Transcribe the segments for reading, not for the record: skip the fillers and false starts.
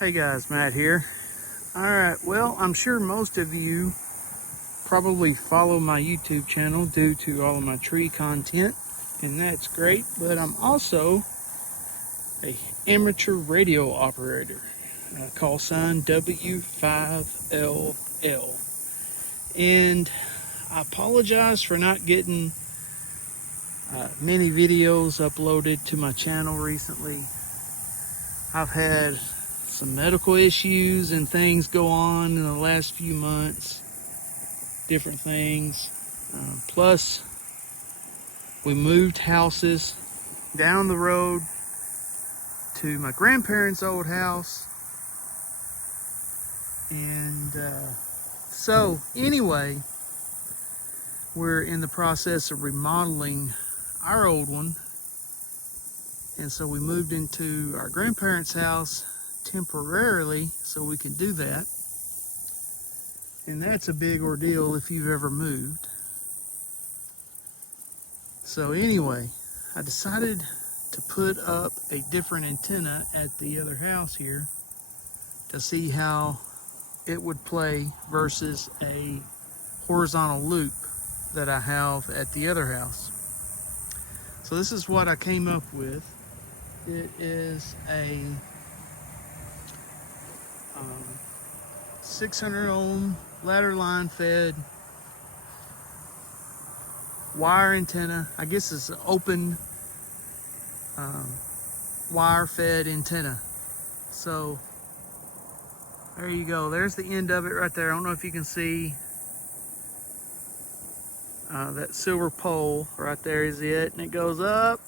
Hey guys, Matt here. Alright, well, I'm sure most of you probably follow my YouTube channel due to all of my tree content, and that's great, but I'm also a amateur radio operator, call sign W5LL. And I apologize for not getting many videos uploaded to my channel recently. I've had some medical issues and things go on in the last few months, different things. Plus, we moved houses down the road to my grandparents' old house. And so anyway, we're in the process of remodeling our old one. And so we moved into our grandparents' house temporarily so we can do that. And that's a big ordeal if you've ever moved. So anyway, I decided to put up a different antenna at the other house here to see how it would play versus a horizontal loop that I have at the other house. So this is what I came up with. It is a 600 ohm ladder line fed wire antenna. I guess it's an open wire fed antenna. So there you go. There's the end of it right there. I don't know if you can see that silver pole right there is it, and it goes up.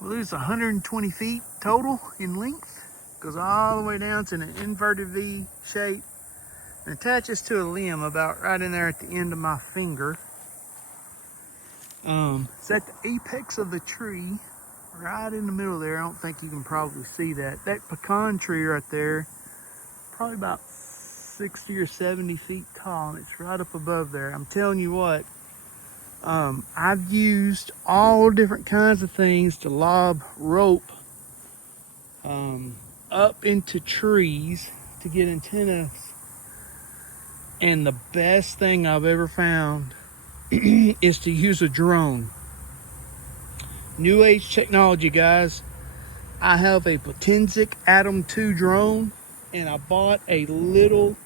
Well, there's 120 feet total in length. Goes all the way down to an inverted V shape and attaches to a limb about right in there at the end of my finger. It's at the apex of the tree, right in the middle there. I don't think you can probably see that. That pecan tree right there, probably about 60 or 70 feet tall, and it's right up above there. I'm telling you what, I've used all different kinds of things to lob rope up into trees to get antennas, and the best thing I've ever found is to use a drone. New age technology, guys. I have a Potensic Atom 2 drone, and I bought a little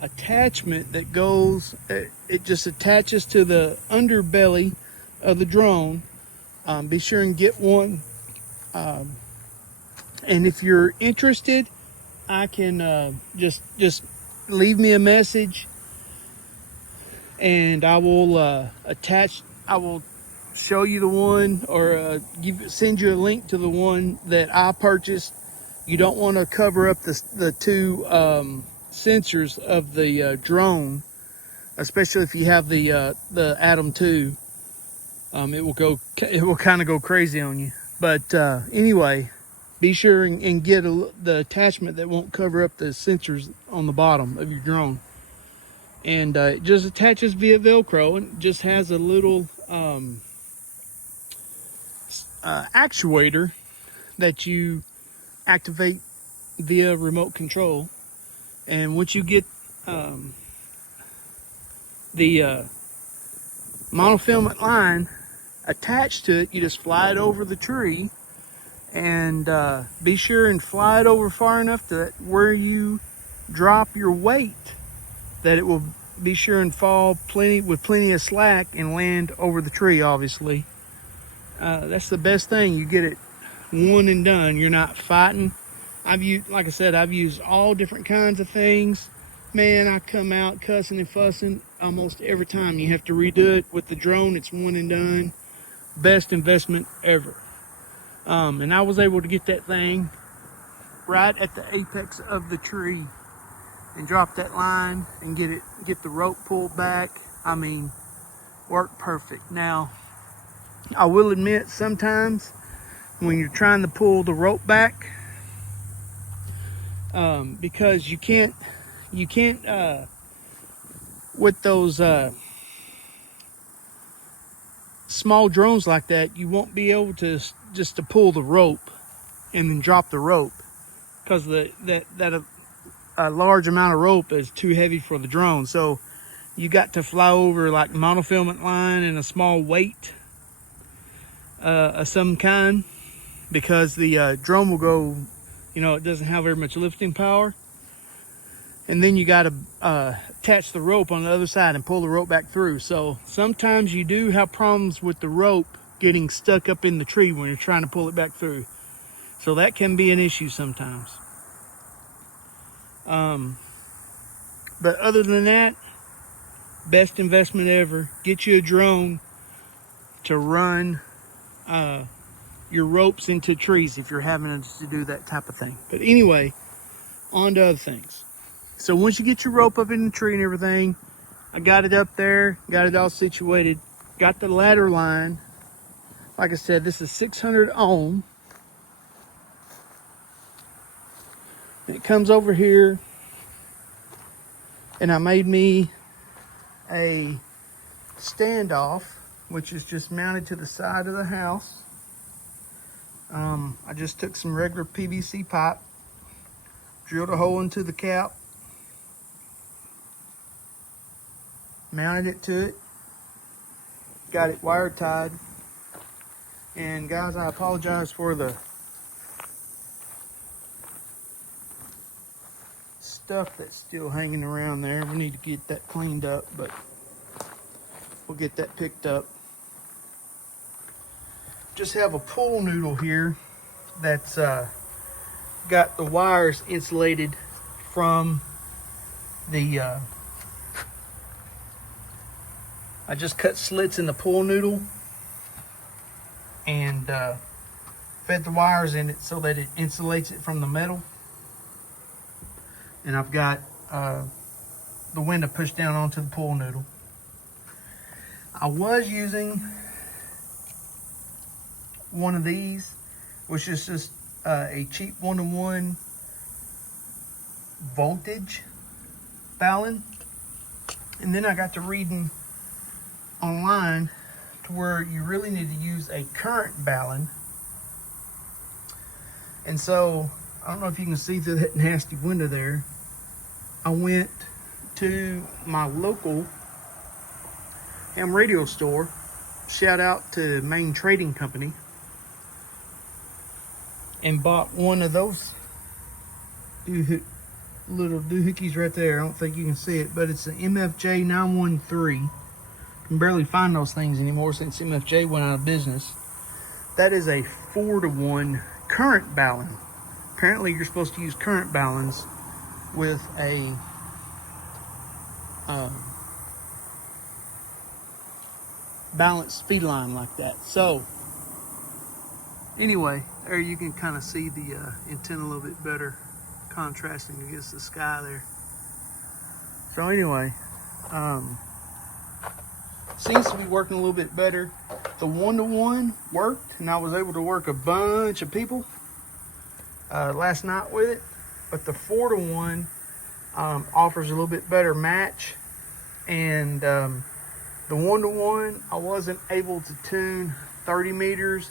attachment that goes, it just attaches to the underbelly of the drone. Be sure and get one. And if you're interested, I can just leave me a message, and I will I will show you the one, or send you a link to the one that I purchased. You don't want to cover up the two sensors of the drone, especially if you have the Atom 2. It will kind of go crazy on you. But anyway, be sure and get the attachment that won't cover up the sensors on the bottom of your drone. And it just attaches via Velcro, and just has a little actuator that you activate via remote control. And once you get the monofilament line attached to it, you just fly it over the tree, and be sure and fly it over far enough that where you drop your weight, that it will be sure and fall with plenty of slack and land over the tree. Obviously, that's the best thing. You get it one and done. You're not fighting. Like I said, I've used all different kinds of things. Man, I come out cussing and fussing almost every time. You have to redo it. With the drone, it's one and done. Best investment ever. And I was able to get that thing right at the apex of the tree and drop that line and get the rope pulled back. I mean, worked perfect. Now, I will admit, sometimes when you're trying to pull the rope back, because you can't with those small drones like that, you won't be able to just to pull the rope and then drop the rope. because a large amount of rope is too heavy for the drone. So you got to fly over like monofilament line and a small weight of some kind, because the drone will go, it doesn't have very much lifting power. And then you got to attach the rope on the other side and pull the rope back through. So sometimes you do have problems with the rope getting stuck up in the tree when you're trying to pull it back through. So that can be an issue sometimes. But other than that, best investment ever. Get you a drone to run your ropes into trees if you're having to do that type of thing. But anyway, on to other things. So once you get your rope up in the tree and everything, I got it up there, got it all situated, got the ladder line. Like I said, this is 600 ohm. And it comes over here, and I made me a standoff, which is just mounted to the side of the house. I just took some regular PVC pipe, drilled a hole into the cap, mounted it to it, got it wire tied. And guys, I apologize for the stuff that's still hanging around there. We need to get that cleaned up, but we'll get that picked up. Just have a pool noodle here that's got the wires insulated from the I just cut slits in the pool noodle and fed the wires in it so that it insulates it from the metal. And I've got the window pushed down onto the pool noodle. I was using one of these, which is just a cheap 1-to-1 voltage balun. And then I got to reading online to where you really need to use a current balun. And so, I don't know if you can see through that nasty window there, I went to my local ham radio store. Shout out to Main Trading Company. And bought one of those little doohickeys right there. I don't think you can see it, but it's an MFJ 913. You can barely find those things anymore since MFJ went out of business. That is a 4-to-1 current balun. Apparently you're supposed to use current baluns with a balanced feed line like that. So anyway, there you can kind of see the antenna a little bit better, contrasting against the sky there. So anyway, seems to be working a little bit better. The 1-to-1 worked, and I was able to work a bunch of people last night with it. But the 4-to-1 offers a little bit better match. And the 1-to-1, I wasn't able to tune 30 meters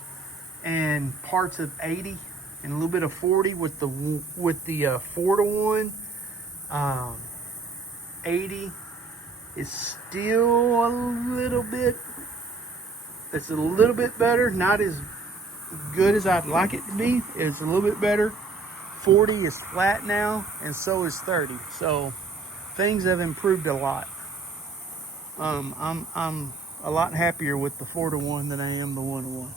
and parts of 80 and a little bit of 40 with the 4-to-1. 80 is still a little bit, it's a little bit better, not as good as I'd like it to be. It's a little bit better. 40 is flat now, and so is 30. So things have improved a lot. I'm a lot happier with the 4-to-1 than I am the 1-to-1.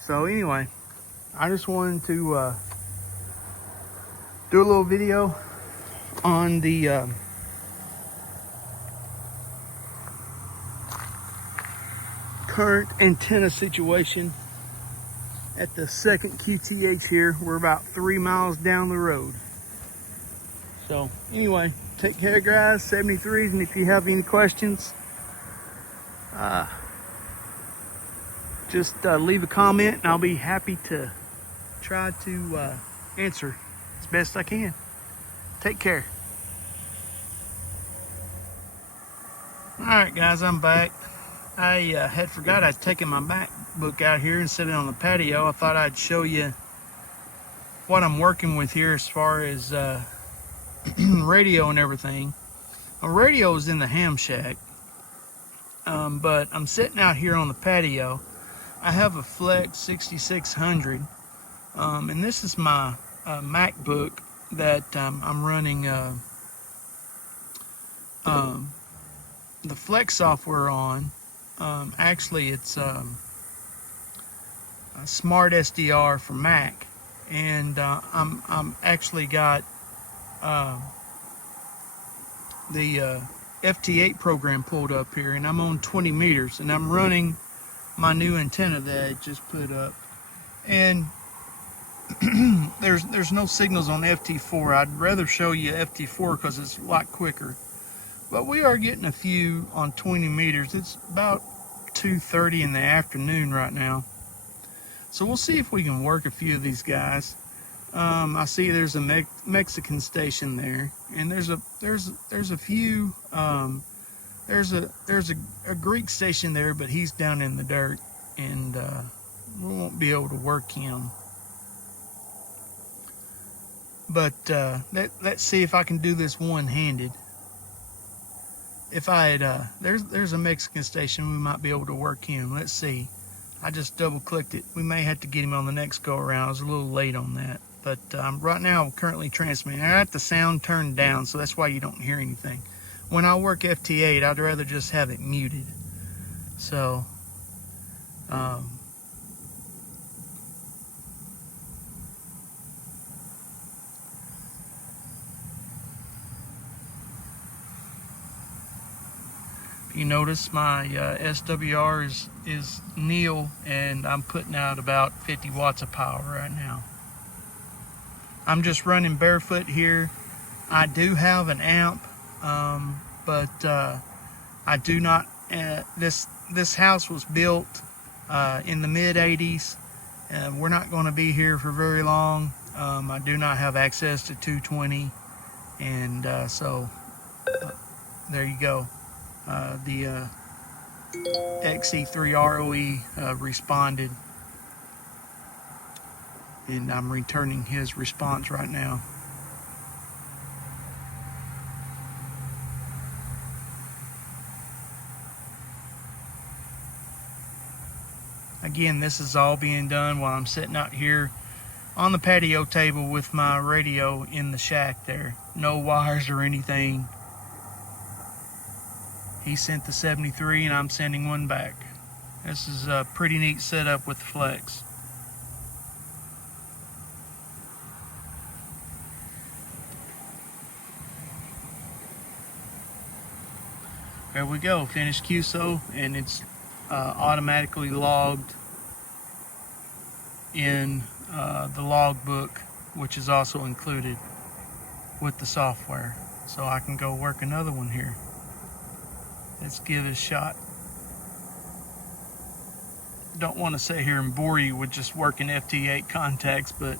So anyway, I just wanted to do a little video on the current antenna situation at the second QTH here. We're about 3 miles down the road. So anyway, take care guys, 73s, and if you have any questions, just leave a comment and I'll be happy to try to answer as best I can. Take care. Alright guys, I'm back. I had forgot I'd taken my MacBook out here and set it on the patio. I thought I'd show you what I'm working with here as far as radio and everything. My radio is in the ham shack, but I'm sitting out here on the patio. I have a Flex 6600, and this is my MacBook that I'm running the Flex software on. Actually, it's a Smart SDR for Mac, and I'm actually got the FT8 program pulled up here, and I'm on 20 meters, and I'm running my new antenna that I just put up, and there's no signals on FT4. I'd rather show you FT4 because it's a lot quicker, but we are getting a few on 20 meters. It's about 2:30 in the afternoon right now, so we'll see if we can work a few of these guys. I see there's a Mexican station there, and there's a few. There's a Greek station there, but he's down in the dirt, and we won't be able to work him. But let's see if I can do this one-handed. If I had there's a Mexican station, we might be able to work him. Let's see. I just double-clicked it. We may have to get him on the next go-around. I was a little late on that. But right now, I'm currently transmitting. I got the sound turned down, so that's why you don't hear anything. When I work FT8, I'd rather just have it muted. So, you notice my SWR is nil, and I'm putting out about 50 watts of power right now. I'm just running barefoot here. I do have an amp, but I do not. This house was built in the mid 80s. We're not going to be here for very long. I do not have access to 220, and so there you go. The XE3 ROE responded, and I'm returning his response right now. Again, this is all being done while I'm sitting out here on the patio table with my radio in the shack there. No wires or anything. He sent the 73 and I'm sending one back. This is a pretty neat setup with the Flex. There we go, finished QSO, and it's automatically logged in the logbook, which is also included with the software. So I can go work another one here. Let's give it a shot. Don't want to sit here and bore you with just working FT8 contacts, but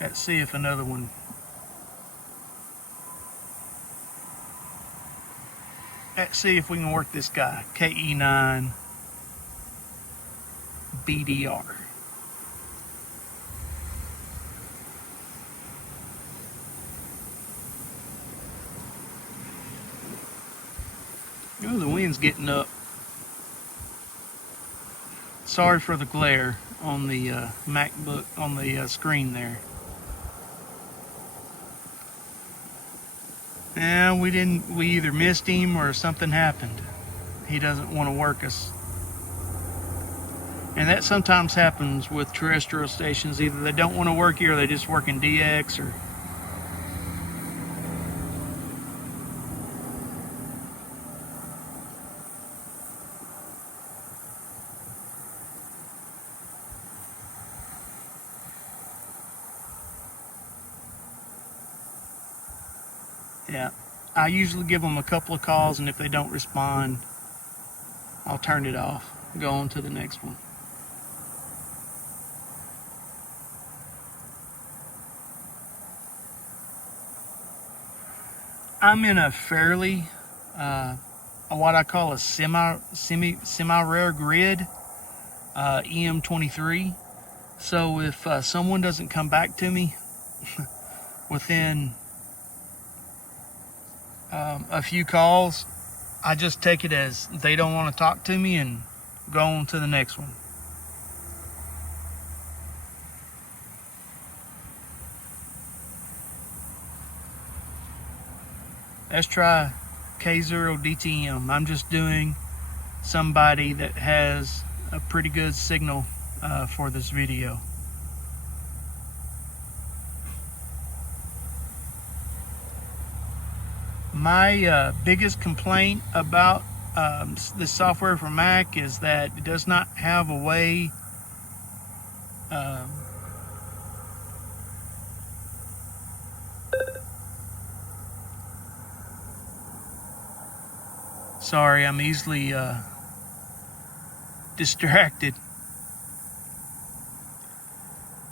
let's see if another one. Let's see if we can work this guy, KE9 BDR. Oh, the wind's getting up. Sorry for the glare on the MacBook, on the screen there. And we either missed him or something happened. He doesn't want to work us. And that sometimes happens with terrestrial stations. Either they don't want to work you or they just work in DX or... Yeah, I usually give them a couple of calls, and if they don't respond, I'll turn it off, go on to the next one. I'm in a fairly, what I call a semi-rare grid. EM23. So if someone doesn't come back to me within a few calls, I just take it as they don't want to talk to me and go on to the next one. Let's try K0DTM. I'm just doing somebody that has a pretty good signal for this video. My biggest complaint about this software for Mac is that it does not have a way sorry, I'm easily distracted.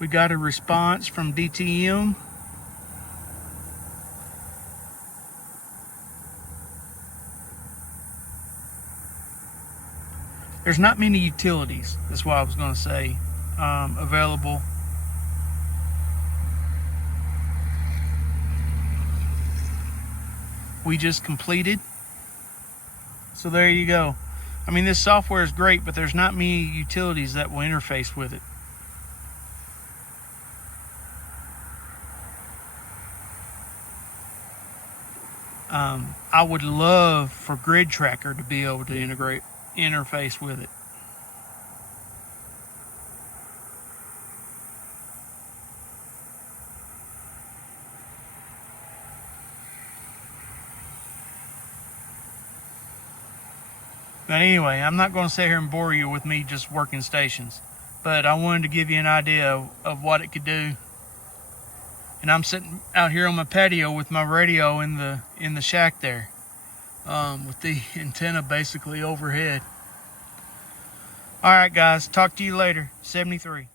We got a response from DTM. There's not many utilities, that's what I was going to say, available. We just completed. So there you go. I mean, this software is great, but there's not many utilities that will interface with it. I would love for Grid Tracker to be able to interface with it. But anyway, I'm not going to sit here and bore you with me just working stations, but I wanted to give you an idea of what it could do. And I'm sitting out here on my patio with my radio in the shack there, with the antenna basically overhead. All right, guys, talk to you later. 73.